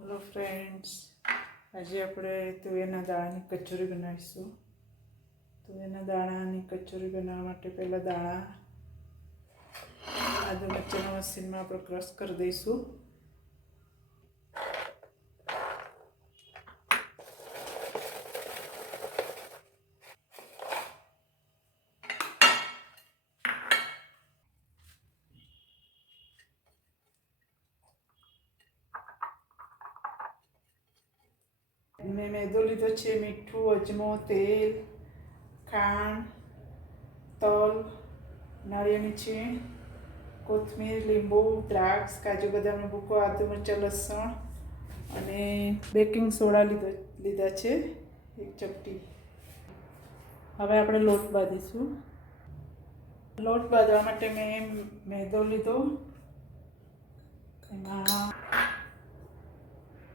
Hello friends, આજે આપણે તુવેરના દાણાની કચોરી બનાવીશું. તુવેરના દાણાની કચોરી બનાવવા માટે પહેલાં દાણા આદુ મરચાંના મશીનમાં આપણે ક્રશ કરી દઈશું. મેં મેદો લીધો છે, મીઠું, અજમો, તેલ, ખાંડ, તલ, નાળિયેરની છીણ, કોથમીર, લીંબુ, દ્રાક્ષ, કાજુ બદામનો ભૂકો, આદુ મરચાં, લસણ અને બેકિંગ સોડા લીધા છે, 1 ચપટી. હવે આપણે લોટ બાંધીશું. લોટ બાંધવા માટે મેં મેદો લીધો, એમાં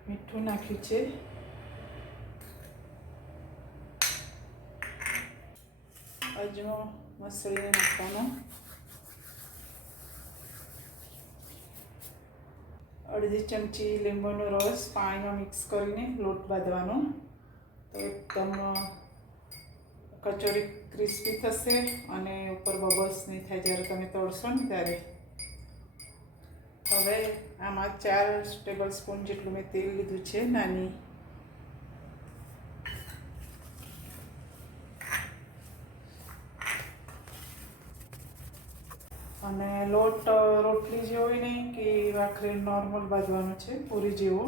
મીઠું નાખ્યું છે, અજમો મસળીને નાખવાનો, અડધી ચમચી લીંબુનો રસ પાણીમાં મિક્સ કરીને લોટ બાંધવાનો. તો એકદમ કચોરી ક્રિસ્પી થશે અને ઉપર બબલ્સ નહીં થાય જ્યારે તમે તળશો ને ત્યારે. હવે આમાં 4 ટેબલ સ્પૂન જેટલું મેં તેલ લીધું છે, નાની. અને લોટ રોટલી જેવો હોય નહીં કે આખરે નોર્મલ બાંધવાનો છે, પૂરી જેવો.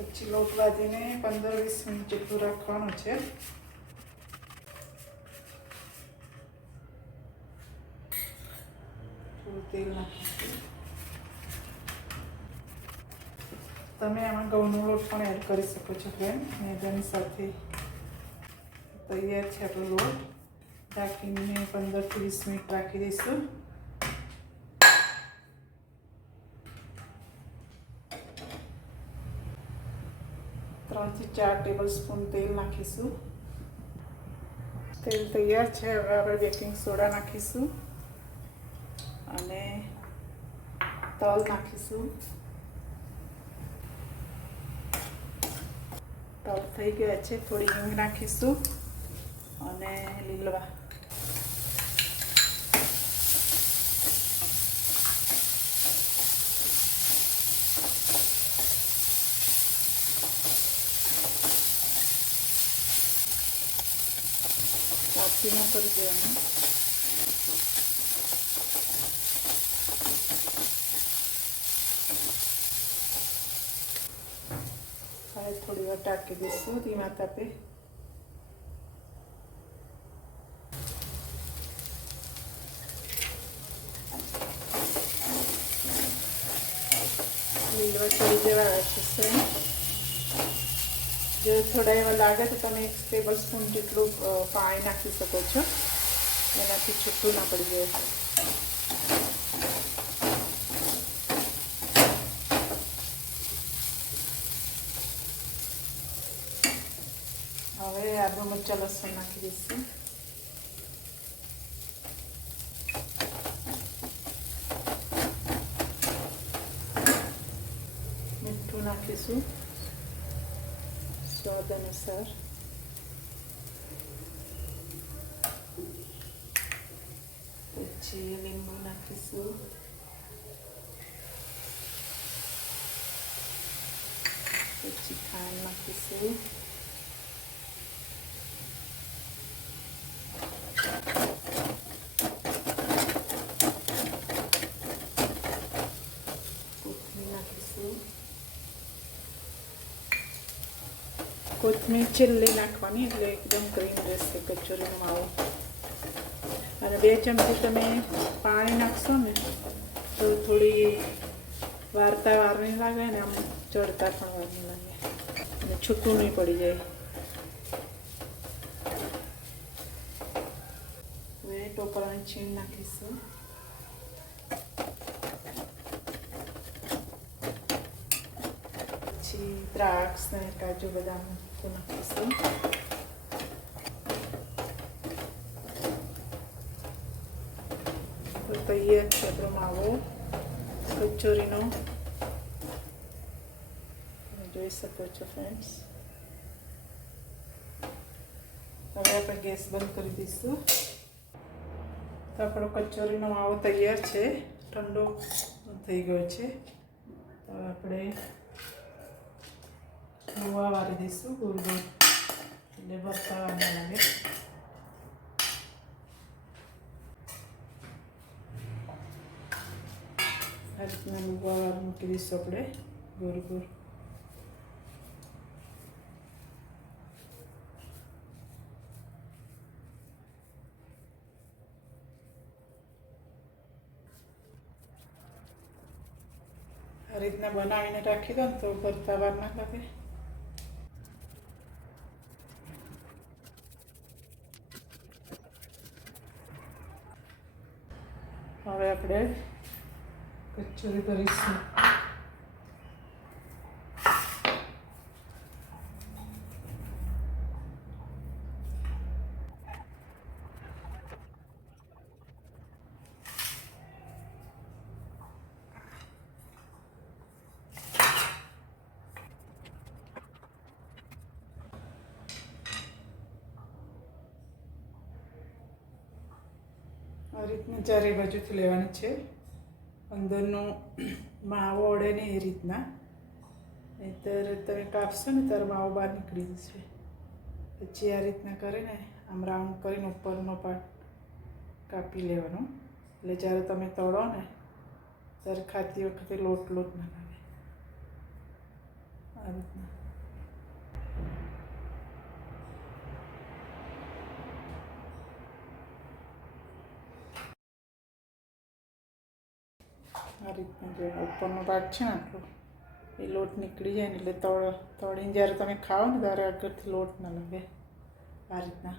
પછી લોટ બાંધીને 15-20 મિનિટ જેટલું રાખવાનું છે. થોડું તેલ નાખીશું. તમે આમાં ઘઉંનો લોટ પણ એડ કરી શકો છો ફ્રેન્ડ. મેદાની સાથે તૈયાર છે આપણો લોટ. રાખીને 15-20 મિનિટ રાખી દઈશું. 3 થી 4 ટેબલ સ્પૂન તેલ નાખીશું. તેલ તૈયાર છે. હવે આપણે બેકિંગ સોડા નાખીશું અને તલ નાખીશું. તલ થઈ ગયા છે. થોડી હિંગ નાખીશું અને લીલવા. કાપીને કરી દેવાનું. હવે થોડી વાર ઢાંકી દઈશું ધીમા તાપે. લીલવા ચડી જવા આવશે. જો થોડા એવા લાગે તો તમે 1 ટેબલ સ્પૂન જેટલું પાણી નાખી શકો છો, એનાથી છૂટું ના પડી જાય. હવે આદુ મરચાં લસણ નાખી દઈશું. મીઠું નાખીશું સ્વાદ અનુસાર. પછી લીંબુ નાખીશું. પછી ખાંડ નાખીશું. કોથમીર છેલ્લે નાખવાની, એટલે એકદમ ક્રીમ રહેશે કચોરીનો માવો. અને 2 ચમચી તમે પાણી નાખશો ને તો થોડી વારતા વાર નહીં લાગે ને આમ ચડતા પણ વાર નહીં લાગે અને છૂટું નહીં પડી જાય. હવે ટોપરાની છીણ નાખીશું. પછી દ્રાક્ષ ને કાજુ બદામ નાખીશું. તૈયાર છે આપણો માવો કચોરીનો. તમે જોઈ શકો છો ફ્રેન્ડ્સ. હવે આપણે ગેસ બંધ કરી દઈશું. તો આપણો કચોરીનો માવો તૈયાર છે, ઠંડો થઈ ગયો છે. તો આપણે રવા વાળી દઈશું ગોળ ગોળ, એટલે બફાવા ના લાગે. આ રીતના રવા વાળું મૂકી દઈશું આપણે ગોળ ગોળ. આ રીતના બનાવીને રાખી દો ને તો ભરતા વાર ના લાગે. હવે આપણે કચોરી કરીશું. આ રીતના ચારે બાજુથી લેવાની છે, અંદરનો માવો અડે ને એ રીતના, નહીંતર તમે કાપશો ને ત્યારે માવો બહાર નીકળી જશે. પછી આ રીતના કરીને આમ રાઉન્ડ કરીને ઉપરનો પાર્ટ કાપી લેવાનો, એટલે જ્યારે તમે તળો ને ત્યારે ખાતી વખતે લોટ લોટ ના લાગે. આ રીતના આ રીતના જે ઉપરનો ભાગ છે ને આટલો એ લોટ નીકળી જાય ને એટલે તળીને જ્યારે તમે ખાઓ ને ત્યારે આગળથી લોટ ના લાગે. આ રીતના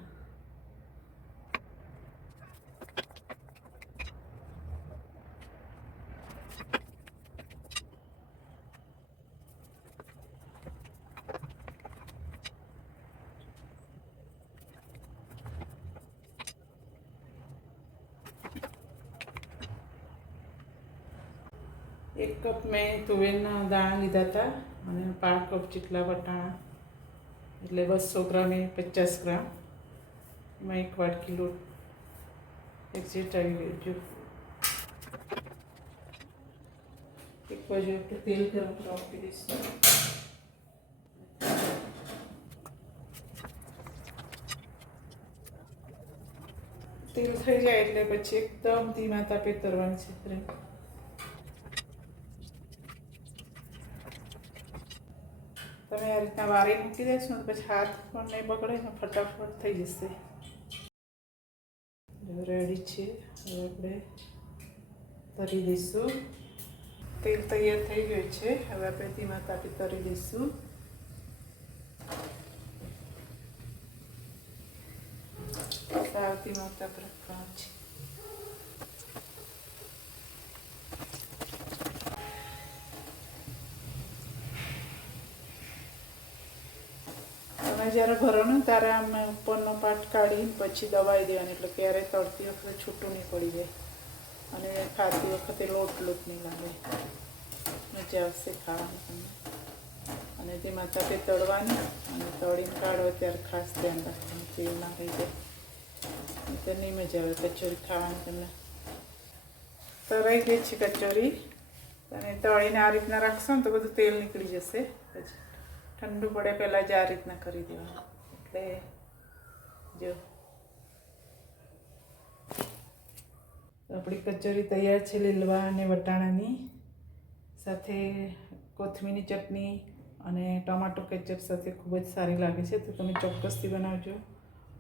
એક કપ મેં તુવેરના દાણા લીધા હતા અને 5 કપ જેટલા વટાણા, એટલે 200 ગ્રામ એ 50 ગ્રામ. એમાં 1 વાટકી લોટ એક્ઝેક્ટ આવી ગયો. એક બાજુ આપણે તેલ ગરમ કરવા મૂકી દઈશું. તેલ થઈ જાય એટલે પછી એકદમ ધીમા તાપે તરવાની છે. તમે આ રીતના વારી મૂકી દેશો ને પછી હાથ પણ નહીં બગડે ને, ફટાફટ થઈ જશે. રેડી છે. હવે આપણે તરી દઈશું. તેલ તૈયાર થઈ ગયું છે. હવે આપણે ધીમા તાપે તરી દઈશું. સાવ ધીમા તાપ રાખવાનું છે. જ્યારે ભરો ને ત્યારે આમ ઉપરનો પાટ કાઢીને પછી દબાવી દેવાની, એટલે ક્યારેય તળતી વખતે છૂટું નહીં પડી જાય અને ખાતી વખતે લોટ લોટ નહીં લાગે. મજા આવશે ખાવાની તમને. અને ધીમા તાપે તળવાની, અને તળીને કાઢો ત્યારે ખાસ ધ્યાન રાખવાનું તેલ ના રહી જાય, તો નહીં મજા આવે કચોરી ખાવાની તમને. તળાઈ ગઈ છે કચોરી. તમે તળીને આ રીતના રાખશો ને તો બધું તેલ નીકળી જશે. પછી ઠંડુ પડે પહેલાં જ આ રીતના કરી દેવાનું. એટલે જો આપણી કચોરી તૈયાર છે, લીલવા અને વટાણાની, સાથે કોથમીરની ચટણી અને ટમાટો કેચઅપ સાથે ખૂબ જ સારી લાગે છે. તો તમે ચોક્કસથી બનાવજો.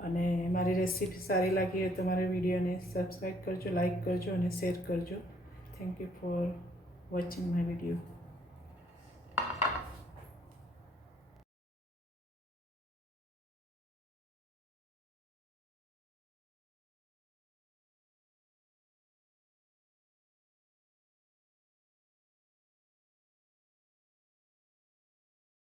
અને મારી રેસીપી સારી લાગી હોય તો મારા વિડીયોને સબસ્ક્રાઈબ કરજો, લાઈક કરજો અને શેર કરજો. Thank you for watching my video.